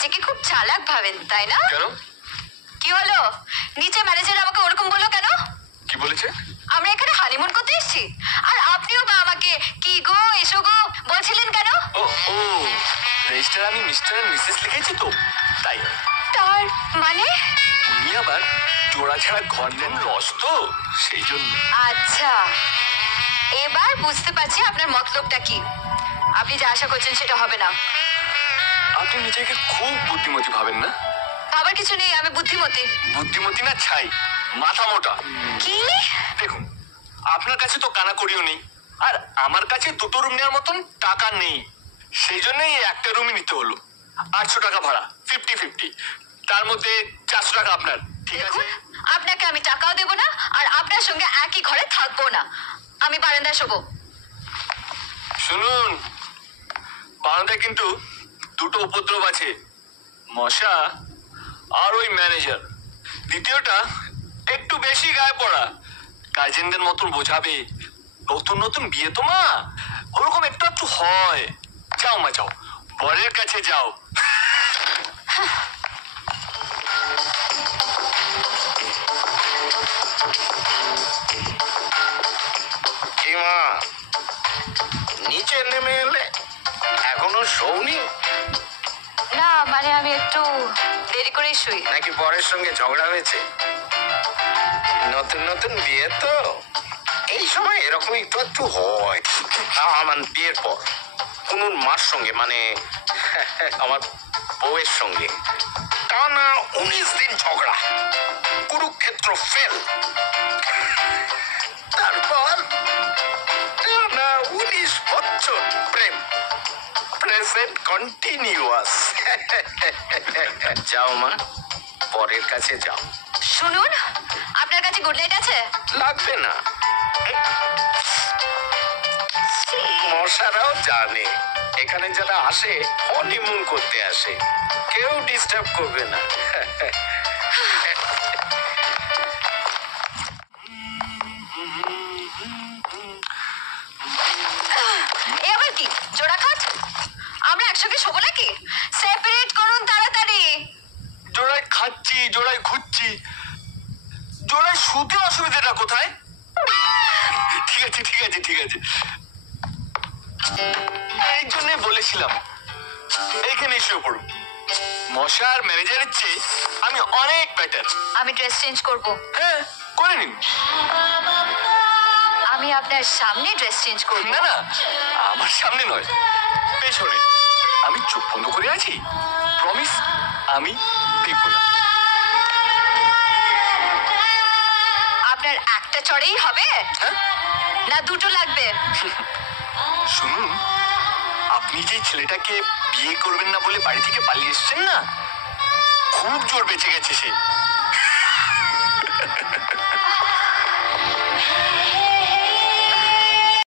নিজেকে খুব চালাক ভাবেন তাই না? কেন? কি হলো? নিচে ম্যানেজার আমাকে ওরকম বললো কেন? কি বলেছে? আমরা এখানে হানিমুন করতে এসেছি, আর আপনিও বা আমাকে কি গো এসো গো বলছিলেন কেন? ও ও রেজিস্টার আমি মিস্টার এন্ড মিসেস লিখেছি তো, তাই। তার মানে? উনি আবার জোড়া ছাড়া ঘর নেন রস তো, সেই জন্য। আচ্ছা, এবার বুঝতে পারছি আপনার মতলবটা কি। আপনি যা আশা করছেন সেটা হবে না। আপনি নিজেকে খুব বুদ্ধিমতী ভাবেন না? আবার কিছু নেই, আমি বুদ্ধিমতী। বুদ্ধিমতী না ছাই, মাথা মোটা। কি? দেখুন, আপনার কাছে তো কানাকড়িও নেই, আর আমার কাছে দুটো রুম নেওয়ার মতন টাকা নেই। সেই জন্যই একটা রুমই নিতে হলো। 800 টাকা ভাড়া, 50-50, তার মধ্যে 400 টাকা আপনার। ঠিক আছে? আপনাকে আমি টাকাও দেবো না, আর আপনার সঙ্গে একই ঘরে থাকবো না। আমি বারান্দায় শোবো। শুনুন, বারান্দায় কিন্তু দুটো উপদ্রব আছে, মশা আর ওই ম্যানেজার। দ্বিতীয়টা একটু বেশি গায়ে পড়া, গার্জেনদের মতন বোঝাবে। নতুন নতুন বিয়ে তো মা, ওরকম একটু একটু হয়। যাও মা যাও, বরের কাছে যাও। কি মা, নিচে নেমে এলে? এখনো শোনি? না মানে আমি একটু দেরি করেই শুই। নাকি বরের সঙ্গে ঝগড়া হয়েছে? নতুন নতুন বিয়ে তো, এই সময় এরকম একটু একটু হয়। আমার বিয়ের পর কুনুর মার সঙ্গে, মানে আমার বউয়ের সঙ্গে টানা 19 দিন ঝগড়া, কুরুক্ষেত্র ফেল। তারপর টানা 19 বছর প্রেম, প্রেজেন্ট কন্টিনিউয়াস। যাও মা, পরের কাছে যাও। শুনুন, আপনার কাছে গুড নাইট আছে? লাগবে না, মশারাও জানে এখানে যারা আসে হনিমুন করতে আসে, কেউ ডিস্টার্ব করবে না। এ আবার কি জোড়া খাট? আমরা একসঙ্গে শোবো নাকি? সেপারেট করুন তাড়াতাড়ি। জোড়ায় খাচ্ছি, জোড়ায় ঘুরছি, জোড়ায় শুতে অসুবিধাটা কোথায়? ঠিক আছে ঠিক আছে ঠিক আছে, এই জন্য বলেছিলাম এইখানে শুয়ে পড়ুন। মশা আর ম্যানেজারের চেয়ে আমি অনেক বেটার। আমি ড্রেস চেঞ্জ করব। হ্যাঁ, করে নিন। আমি আপনার সামনে ড্রেস চেঞ্জ করব। না না, আমার সামনে নয়, পেছনে। আমি চোখ বন্ধ করে আছি, প্রমিস আমি দেখব না। আপনার একটা চড়েই হবে হ্যাঁ, না দুটো লাগবে? শুনুন, আপনি যে ছেলেটাকে বিয়ে করবেন না বলে বাড়ি থেকে পালিয়ে এসছেন না, খুব জোর বেঁচে গেছে সে।